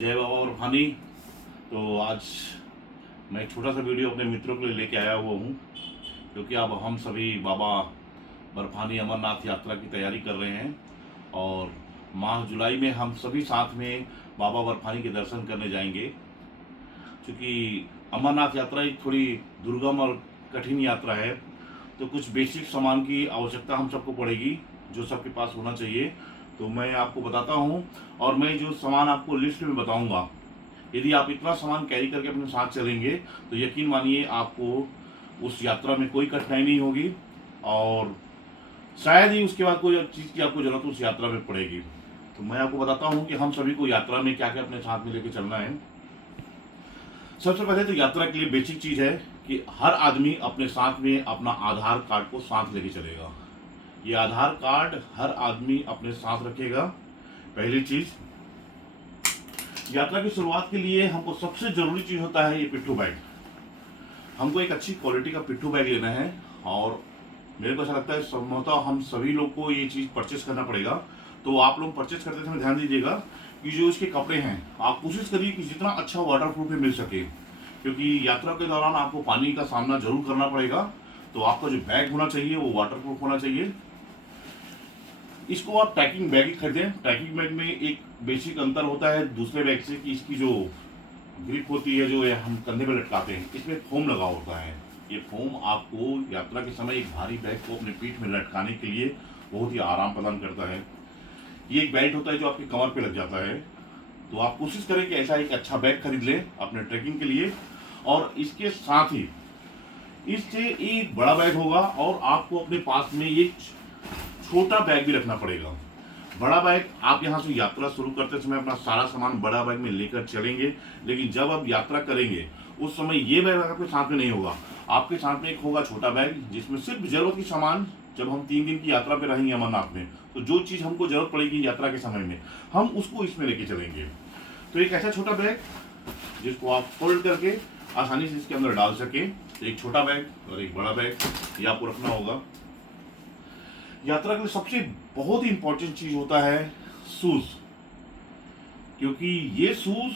जय बाबा बर्फानी। तो आज मैं एक छोटा सा वीडियो अपने मित्रों के लिए लेके आया हुआ हूँ, क्योंकि अब हम सभी बाबा बर्फानी अमरनाथ यात्रा की तैयारी कर रहे हैं और माह जुलाई में हम सभी साथ में बाबा बर्फानी के दर्शन करने जाएंगे। क्योंकि अमरनाथ यात्रा एक थोड़ी दुर्गम और कठिन यात्रा है, तो कुछ बेसिक सामान की आवश्यकता हम सबको पड़ेगी जो सबके पास होना चाहिए। तो मैं आपको बताता हूँ, और मैं जो सामान आपको लिस्ट में बताऊँगा, यदि आप इतना सामान कैरी करके अपने साथ चलेंगे तो यकीन मानिए आपको उस यात्रा में कोई कठिनाई नहीं होगी और शायद ही उसके बाद कोई चीज़ की आपको ज़रूरत उस यात्रा में पड़ेगी। तो मैं आपको बताता हूँ कि हम सभी को यात्रा में क्या क्या अपने साथ में लेके चलना है। सबसे पहले तो यात्रा के लिए बेसिक चीज़ है कि हर आदमी अपने साथ में अपना आधार कार्ड को साथ लेके चलेगा। ये आधार कार्ड हर आदमी अपने साथ रखेगा। पहली चीज़, यात्रा की शुरुआत के लिए हमको सबसे ज़रूरी चीज़ होता है ये पिट्ठू बैग। हमको एक अच्छी क्वालिटी का पिट्ठू बैग लेना है और मेरे को ऐसा लगता है संभवतः हम सभी लोग को ये चीज़ परचेस करना पड़ेगा। तो आप लोग परचेस करते समय ध्यान दीजिएगा कि जो इसके कपड़े हैं आप कोशिश करिए कि जितना अच्छा वाटर प्रूफ मिल सके, क्योंकि यात्रा के दौरान आपको पानी का सामना जरूर करना पड़ेगा। तो आपका जो बैग होना चाहिए वो वाटर प्रूफ होना चाहिए। इसको आप पैकिंग बैग ही खरीदें। पैकिंग बैग में एक बेसिक अंतर होता है दूसरे बैग से कि इसकी जो ग्रिप होती है, जो हम कंधे पे लटकाते हैं, इसमें फोम लगा होता है। ये फोम आपको यात्रा के समय एक भारी बैग को अपने पीठ में लटकाने के लिए बहुत ही आराम प्रदान करता है। ये एक बेल्ट होता है जो आपके कमर पे लग जाता है। तो आप कोशिश करें कि ऐसा एक अच्छा बैग खरीद लें अपने ट्रैकिंग के लिए। और इसके साथ ही इससे एक बड़ा बैग होगा और आपको अपने पास में एक छोटा बैग भी रखना पड़ेगा। बड़ा बैग आप यहाँ से यात्रा शुरू करते समय अपना सारा सामान बड़ा बैग में लेकर चलेंगे, लेकिन जब आप यात्रा करेंगे उस समय ये बैग आपके साथ में नहीं होगा। आपके साथ में एक होगा छोटा बैग जिसमें सिर्फ जरूरत की सामान, जब हम 3 दिन की यात्रा पे रहेंगे अमरनाथ में, तो जो चीज़ हमको जरूरत पड़ेगी यात्रा के समय में हम उसको इसमें लेके चलेंगे। तो एक ऐसा छोटा बैग जिसको आप फोल्ड करके आसानी से इसके अंदर डाल सके। तो एक छोटा बैग और एक बड़ा बैग ये आपको रखना होगा। यात्रा के लिए सबसे बहुत ही इंपॉर्टेंट चीज होता है शूज, क्योंकि ये शूज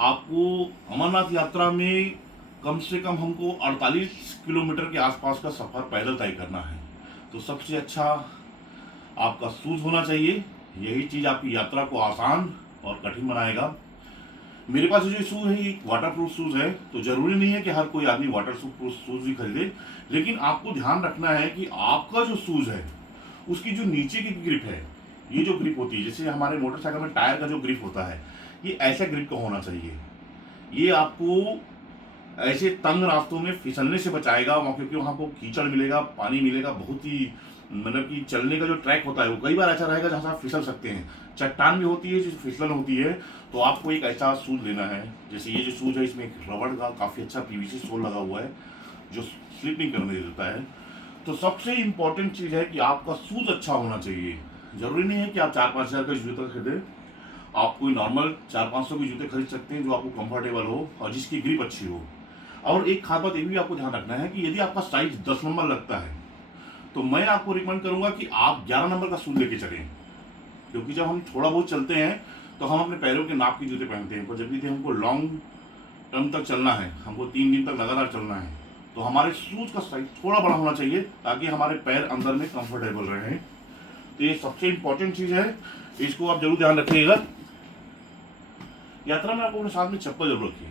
आपको अमरनाथ यात्रा में कम से कम हमको 48 किलोमीटर के आसपास का सफर पैदल तय करना है। तो सबसे अच्छा आपका शूज होना चाहिए। यही चीज आपकी यात्रा को आसान और कठिन बनाएगा। मेरे पास जो शूज है ये वाटर प्रूफ शूज है, तो जरूरी नहीं है कि हर कोई आदमी वाटर प्रूफ शूज ही खरीदे, लेकिन आपको ध्यान रखना है कि आपका जो शूज है उसकी जो नीचे की ग्रिप है, ये जो ग्रिप होती है जैसे हमारे मोटरसाइकिल में टायर का जो ग्रिप होता है, ये ऐसा ग्रिप का होना चाहिए। ये आपको ऐसे तंग रास्तों में फिसलने से बचाएगा वहाँ, क्योंकि वहाँ को कीचड़ मिलेगा, पानी मिलेगा, बहुत ही मतलब कि चलने का जो ट्रैक होता है वो कई बार ऐसा रहेगा जहाँ से आप फिसल सकते हैं। चट्टान भी होती है जो फिसलन होती है। तो आपको एक ऐसा शूज लेना है, जैसे ये जो शूज है इसमें एक रबड़ का काफ़ी अच्छा पीवीसी सोल लगा हुआ है जो स्लिप नहीं करने देता है। तो सबसे इम्पोर्टेंट चीज़ है कि आपका शूज अच्छा होना चाहिए। जरूरी नहीं है कि आप 4-5 हज़ार का जूता खरीदें, आप कोई नॉर्मल 400-500 के जूते खरीद सकते हैं जो आपको कंफर्टेबल हो और जिसकी ग्रिप अच्छी हो। और एक खास बात ये भी आपको ध्यान रखना है कि यदि आपका साइज 10 नंबर लगता है तो मैं आपको रिकमेंड करूंगा कि आप 11 नंबर का शूज लेके चलें, क्योंकि जब हम थोड़ा बहुत चलते हैं तो हम अपने पैरों के नाप के जूते पहनते हैं, पर जब भी हमको लॉन्ग टर्म तक चलना है, हमको 3 दिन तक लगातार चलना है, तो हमारे शूज का साइज थोड़ा बड़ा होना चाहिए ताकि हमारे पैर अंदर में कंफर्टेबल रहें। तो ये सबसे इंपॉर्टेंट चीज़ है, इसको आप जरूर ध्यान रखिएगा। यात्रा में आपको अपने साथ में चप्पल जरूर रखिए।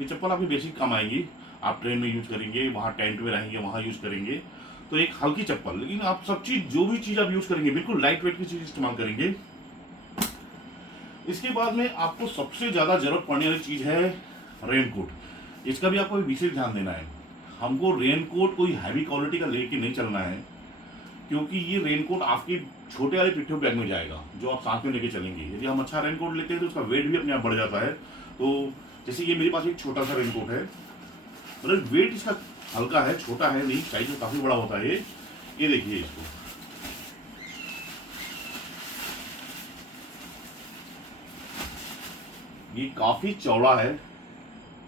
ये चप्पल आपकी बेसिक काम आएंगी, आप ट्रेन में यूज करेंगे, वहाँ टेंट में रहेंगे वहाँ यूज करेंगे। तो एक हल्की चप्पल, लेकिन आप सब चीज जो भी चीज आप यूज करेंगे बिल्कुल लाइट वेट की चीज इस्तेमाल करेंगे। इसके बाद में आपको सबसे ज्यादा जरूरत पड़ने वाली चीज है रेनकोट। इसका भी आपको विशेष ध्यान देना है। हमको रेनकोट कोई हैवी क्वालिटी का लेके नहीं चलना है, क्योंकि ये रेनकोट आपके छोटे वाले पिट्ठू बैग में जाएगा जो आप साथ में लेके चलेंगे। यदि हम अच्छा रेनकोट लेते हैं तो उसका वेट भी अपने आप बढ़ जाता है। तो जैसे ये मेरे पास एक छोटा सा रेनकोट है, मतलब वेट इसका हल्का है, छोटा है नहीं, साइज में काफी बड़ा होता है ये देखिए इसको। ये काफी चौड़ा है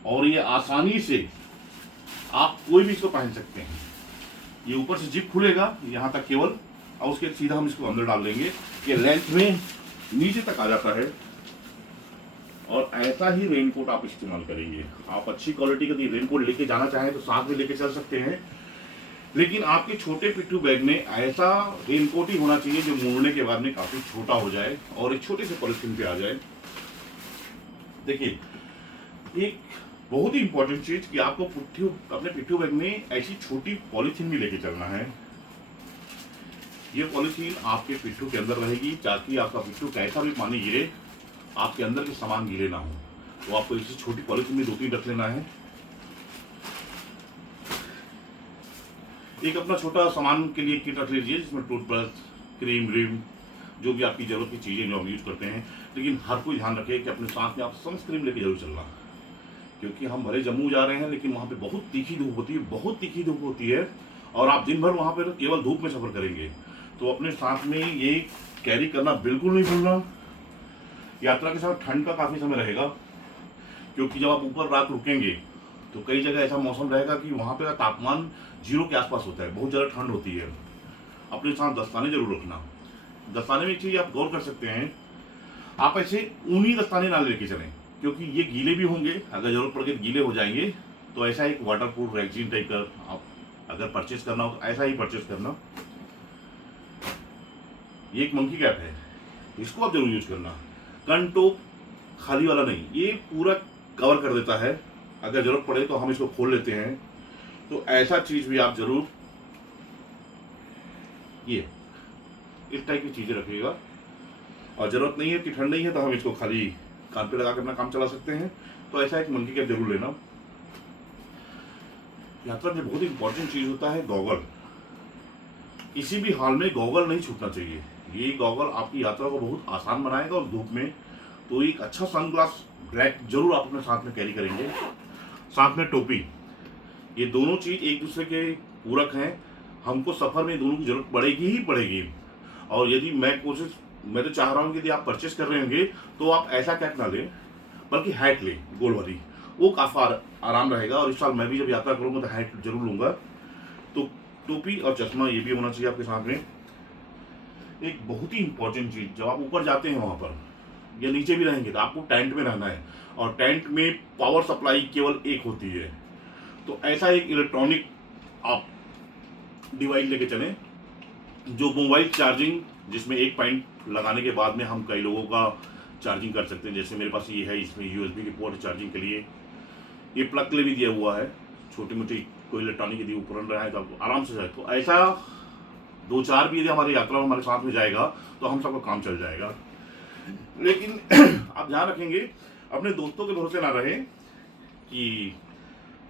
और ये आसानी से आप कोई भी इसको पहन सकते हैं। ये ऊपर से जिप खुलेगा यहाँ तक केवल, और उसके सीधा हम इसको अंदर डाल देंगे। ये लेंथ में नीचे तक आ जाता है। और ऐसा ही रेनकोट आप इस्तेमाल करेंगे। आप अच्छी क्वालिटी का रेनकोट लेके जाना चाहें तो साथ में लेके चल सकते हैं, लेकिन आपके छोटे पिट्ठू बैग में ऐसा रेनकोट ही होना चाहिए जो मोड़ने के बाद में काफ़ी छोटा हो जाए और एक छोटे से पॉलिथीन पे आ जाए। देखिए, एक बहुत ही इंपॉर्टेंट चीज कि आपको अपने पिट्ठू बैग में ऐसी छोटी पॉलिथीन भी लेके चलना है। ये पॉलिथीन आपके पिट्ठू के अंदर रहेगी ताकि आपका पिट्ठू कैसा भी पानी गिरे आपके अंदर के सामान गीले ना हो। तो आपको इसी छोटी पॉलिथीन में 2-3 रख लेना है। एक अपना छोटा सामान के लिए किट रख लीजिए जिसमें टूथब्रश, क्रीम व्रीम, जो भी आपकी जरूरत की चीज़ें जो हम यूज करते हैं। लेकिन हर कोई ध्यान रखे कि अपने साथ में आप सनस्क्रीन लेके जरूर चलना, क्योंकि हम भले जम्मू जा रहे हैं लेकिन वहाँ पे बहुत तीखी धूप होती है, बहुत तीखी धूप होती है, और आप दिन भर वहाँ पर केवल धूप में सफर करेंगे। तो अपने साथ में ये कैरी करना बिल्कुल नहीं भूलना। यात्रा के साथ ठंड का काफ़ी समय रहेगा, क्योंकि जब आप ऊपर रात रुकेंगे तो कई जगह ऐसा मौसम रहेगा कि वहाँ पे तापमान 0 के आसपास होता है, बहुत ज़्यादा ठंड होती है। अपने साथ दस्ताने जरूर रखना। दस्ताने में एक चीज़ आप गौर कर सकते हैं, आप ऐसे ऊनी दस्ताने ना लेके चलें, क्योंकि ये गीले भी होंगे, अगर जरूरत पड़ गई तो गीले हो जाएंगे। तो ऐसा एक वाटरप्रूफ रैगजीन टाइप का आप अगर परचेज करना हो तो ऐसा ही परचेज करना। ये एक मंकी कैप है, इसको आप जरूर यूज करना। कन टोप खाली वाला नहीं, ये पूरा कवर कर देता है, अगर जरूरत पड़े तो हम इसको खोल लेते हैं। तो ऐसा चीज भी आप जरूर ये इस टाइप की चीजें रखिएगा। और जरूरत नहीं है कि ठंड नहीं है तो हम इसको खाली कान पे लगा कर अपना काम चला सकते हैं। तो ऐसा एक मंकी कैप जरूर लेना। यात्रा में बहुत इंपॉर्टेंट चीज होता है गॉगल। किसी भी हाल में गॉगल नहीं छूटना चाहिए। ये गॉगल आपकी यात्रा को बहुत आसान बनाएगा। और धूप में तो एक अच्छा सनग्लास ब्लैक जरूर आप अपने साथ में कैरी करेंगे। साथ में टोपी, ये दोनों चीज एक दूसरे के पूरक हैं। हमको सफर में दोनों की जरूरत पड़ेगी ही पड़ेगी। और यदि मैं तो चाह रहा हूँ कि यदि आप परचेस कर रहे होंगे तो आप ऐसा कैप ना लें, बल्कि हैट लें गोल वाली, वो काफ़ी आराम रहेगा। और इस साल मैं भी जब यात्रा करूँगा तो हैट जरूर लूँगा। तो टोपी और चश्मा ये भी होना चाहिए आपके साथ में। एक बहुत ही इंपॉर्टेंट चीज़, जब आप ऊपर जाते हैं वहाँ पर या नीचे भी रहेंगे तो आपको टेंट में रहना है, और टेंट में पावर सप्लाई केवल एक होती है। तो ऐसा एक इलेक्ट्रॉनिक आप डिवाइस लेके चलें जो मोबाइल चार्जिंग, जिसमें एक पॉइंट लगाने के बाद में हम कई लोगों का चार्जिंग कर सकते हैं। जैसे मेरे पास ये है, इसमें यूएसबी की पोर्ट चार्जिंग के लिए, ये प्लग के लिए भी दिया हुआ है। छोटी मोटी कोई इलेक्ट्रॉनिक यदि ऊपर रहा है तो आराम से जाए। तो ऐसा 2-4 भी यदि हमारी यात्रा में हमारे साथ में जाएगा तो हम सबका काम चल जाएगा। लेकिन आप ध्यान रखेंगे, अपने दोस्तों के भरोसे ना रहे कि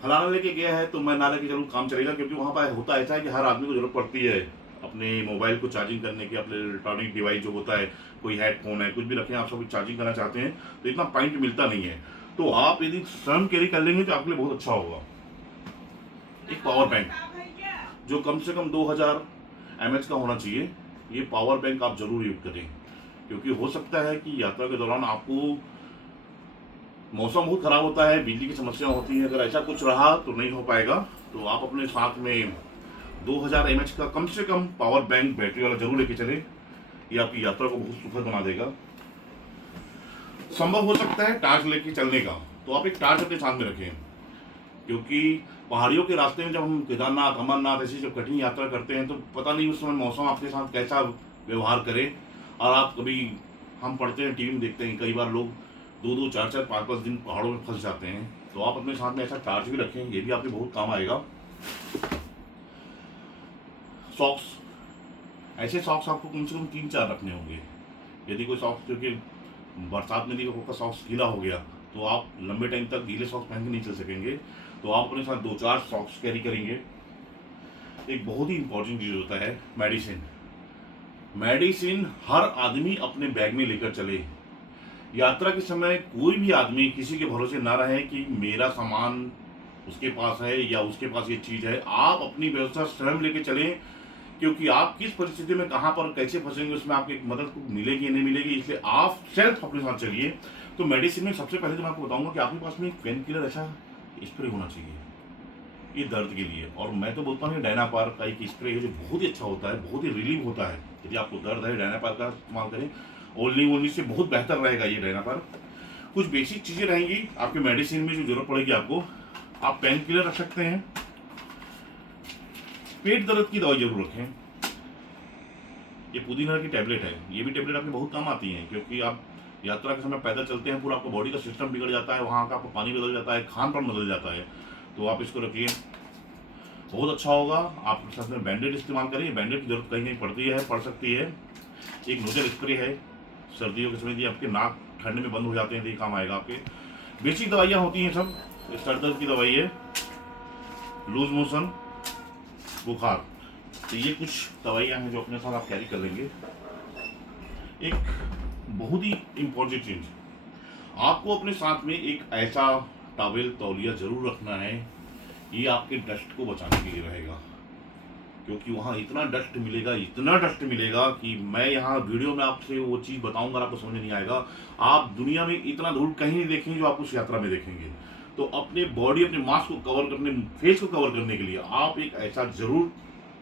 फलाना लेके गया है तो मैं ना लेके चलूँ काम चलेगा। क्योंकि वहाँ पर होता ऐसा है कि हर आदमी को जरूरत पड़ती है अपने मोबाइल को चार्जिंग करने की, अपने इलेक्ट्रॉनिक डिवाइस जो होता है, कोई हेडफोन है, कुछ भी रखें, आप सब चार्जिंग करना चाहते हैं तो इतना पॉइंट मिलता नहीं है। तो आप यदि स्वयं कैरी कर लेंगे तो आपके लिए बहुत अच्छा होगा। एक पावर बैंक जो कम से कम 2000 mAh का होना चाहिए, ये पावर बैंक आप जरूर यूज करें। क्योंकि हो सकता है कि यात्रा के दौरान आपको मौसम बहुत खराब होता है, बिजली की समस्या होती है, अगर ऐसा कुछ रहा तो नहीं हो पाएगा। तो आप अपने साथ में 2000 mAh का कम से कम पावर बैंक बैटरी वाला जरूर लेके चले। ये आपकी यात्रा को बहुत सुखद बना देगा। संभव हो सकता है टार्च लेके चलने का, तो आप एक टार्च अपने साथ में रखें। क्योंकि पहाड़ियों के रास्ते में जब हम केदारनाथ, अमरनाथ ऐसी जब कठिन यात्रा करते हैं तो पता नहीं उस समय मौसम आपके साथ कैसा व्यवहार करे। और आप कभी, हम पढ़ते हैं, टीवी में देखते हैं, कई बार लोग 2-2, 4-4, 5-5 दिन पहाड़ों में फंस जाते हैं। तो आप अपने साथ में ऐसा टार्च भी रखें, ये भी आपके बहुत काम आएगा। सॉक्स, ऐसे सॉक्स आपको कम से कम 3-4 रखने होंगे। यदि कोई सॉक्स, क्योंकि बरसात में यदि आपका सॉक्स गीला हो गया तो आप लंबे टाइम तक गीले सॉक्स पहन के नहीं चल सकेंगे। तो आप अपने साथ 2-4 सॉक्स कैरी करेंगे। एक बहुत ही इंपॉर्टेंट चीज़ होता है मेडिसिन। मेडिसिन हर आदमी अपने बैग में लेकर चले। यात्रा के समय कोई भी आदमी किसी के भरोसे ना रहे कि मेरा सामान उसके पास है या उसके पास ये चीज़ है। आप अपनी व्यवस्था स्वयं लेके चलें, क्योंकि आप किस परिस्थिति में कहाँ पर कैसे फंसेंगे उसमें आपकी मदद मिलेगी या नहीं मिलेगी। इसलिए आप सेल्फ अपने साथ चलिए। तो मेडिसिन में सबसे पहले तो मैं आपको बताऊंगा कि आपके पास में एक पेन किलर ऐसा स्प्रे होना चाहिए, ये दर्द के लिए। और मैं तो बोलता हूँ डायनापार का एक स्प्रे है जो बहुत ही अच्छा होता है, बहुत ही रिलीफ होता है। यदि आपको दर्द है, डायनापार का इस्तेमाल करें। ओनली से बहुत बेहतर रहेगा ये डायनापार। कुछ बेसिक चीज़ें रहेंगी आपके मेडिसिन में जो जरूरत पड़ेगी आपको। आप पेन किलर रख सकते हैं, पेट दर्द की दवाई जरूर रखें। ये पुदीना की टैबलेट है, ये भी टैबलेट आपके बहुत काम आती हैं, क्योंकि आप यात्रा के समय पैदल चलते हैं, पूरा आपका बॉडी का सिस्टम बिगड़ जाता है, वहाँ का आपका पानी बदल जाता है, खान पान बदल जाता है। तो आप इसको रखिए, बहुत अच्छा होगा। आप साथ में बैंडेड इस्तेमाल करिए, बैंडेड की जरूरत कहीं कहीं पड़ती है, पड़ सकती है। एक नोजल स्प्रे है, सर्दियों के समय ये आपके नाक ठंड में बंद हो जाते हैं तो ये काम आएगा आपके। बेसिक दवाइयाँ होती हैं सब, सर दर्द की दवाई है, लूज मोशन, बुखार, तो ये कुछ दवाइयाँ हैं जो अपने साथ आप कैरी कर लेंगे। एक बहुत ही इम्पोर्टेंट चीज, आपको अपने साथ में एक ऐसा टॉवेल तौलिया जरूर रखना है, ये आपके डस्ट को बचाने के लिए रहेगा, क्योंकि वहाँ इतना डस्ट मिलेगा, इतना डस्ट मिलेगा कि मैं यहाँ वीडियो में आपसे वो चीज़ बताऊंगा, आपको समझ नहीं आएगा। आप दुनिया में इतना धूल कहीं नहीं देखेंगे जो आप उस यात्रा में देखेंगे। तो अपने बॉडी, अपने मास्क को कवर करने, फेस को कवर करने के लिए आप एक ऐसा जरूर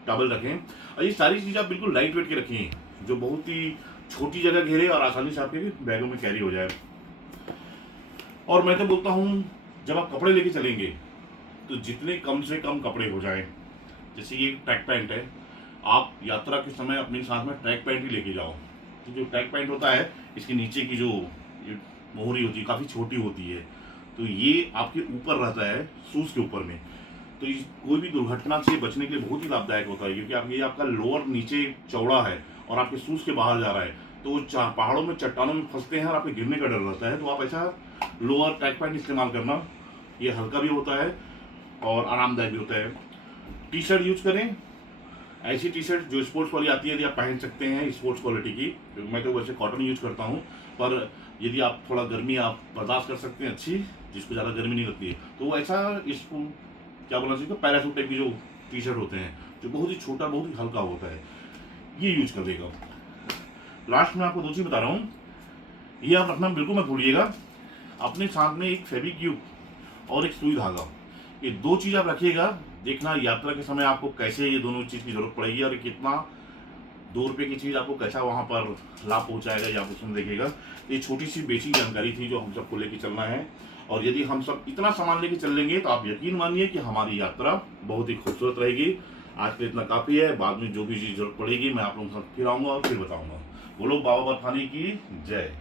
टॉवल रखें। और ये सारी चीज़ आप बिल्कुल लाइट वेट के रखें, जो बहुत ही छोटी जगह घेरे और आसानी से आपके बैगों में कैरी हो जाए। और मैं तो बोलता हूँ, जब आप कपड़े लेके चलेंगे तो जितने कम से कम कपड़े हो जाएं, जैसे ये ट्रैक पैंट है, आप यात्रा के समय अपने साथ में ट्रैक पैंट ही लेके जाओ। तो जो ट्रैक पैंट होता है, इसके नीचे की जो मोहरी होती है काफ़ी छोटी होती है, तो ये आपके ऊपर रहता है, शूज़ के ऊपर में। तो कोई भी दुर्घटना से बचने के लिए बहुत ही लाभदायक होता है, क्योंकि आप ये आपका लोअर नीचे चौड़ा है और आपके शूज़ के बाहर जा रहा है, तो वो पहाड़ों में, चट्टानों में फंसते हैं और आपके गिरने का डर रहता है। तो आप ऐसा लोअर ट्रैक पैंट इस्तेमाल करना, ये हल्का भी होता है और आरामदायक भी होता है। टी शर्ट यूज करें, ऐसी टी शर्ट जो स्पोर्ट्स वाली आती है, यदि आप पहन सकते हैं स्पोर्ट्स क्वालिटी की, क्योंकि मैं तो वैसे कॉटन यूज करता हूँ, पर यदि आप थोड़ा गर्मी आप बर्दाश्त कर सकते हैं अच्छी, जिसको ज़्यादा गर्मी नहीं लगती है, तो ऐसा इसको क्या बोलना चाहिए, पैराशूट टाइप की जो टी शर्ट होते हैं, जो बहुत ही छोटा, बहुत ही हल्का होता है, ये यूज कर देगा। लास्ट में आपको दो चीज़ बता रहा हूँ, ये आप रखना बिल्कुल मत भूलिएगा। अपने साथ में एक फेविक्विक और एक सुई धागा, ये दो चीज़ आप रखिएगा। देखना यात्रा के समय आपको कैसे ये दोनों चीज़ की जरूरत पड़ेगी और कितना 2 रुपये की चीज़ आपको कैसा वहाँ पर लाभ पहुँचाएगा, ये आप उसमें देखिएगा। ये छोटी सी बेसिक जानकारी थी जो हम सबको लेके चलना है, और यदि हम सब इतना सामान लेके चल लेंगे तो आप यकीन मानिए कि हमारी यात्रा बहुत ही खूबसूरत रहेगी। आज के लिए इतना काफ़ी है, बाद में जो भी चीज़ जरूरत पड़ेगी मैं आप लोगों के साथ फिर आऊँगा और फिर बताऊँगा। बोलो बाबा बर्फानी की जय।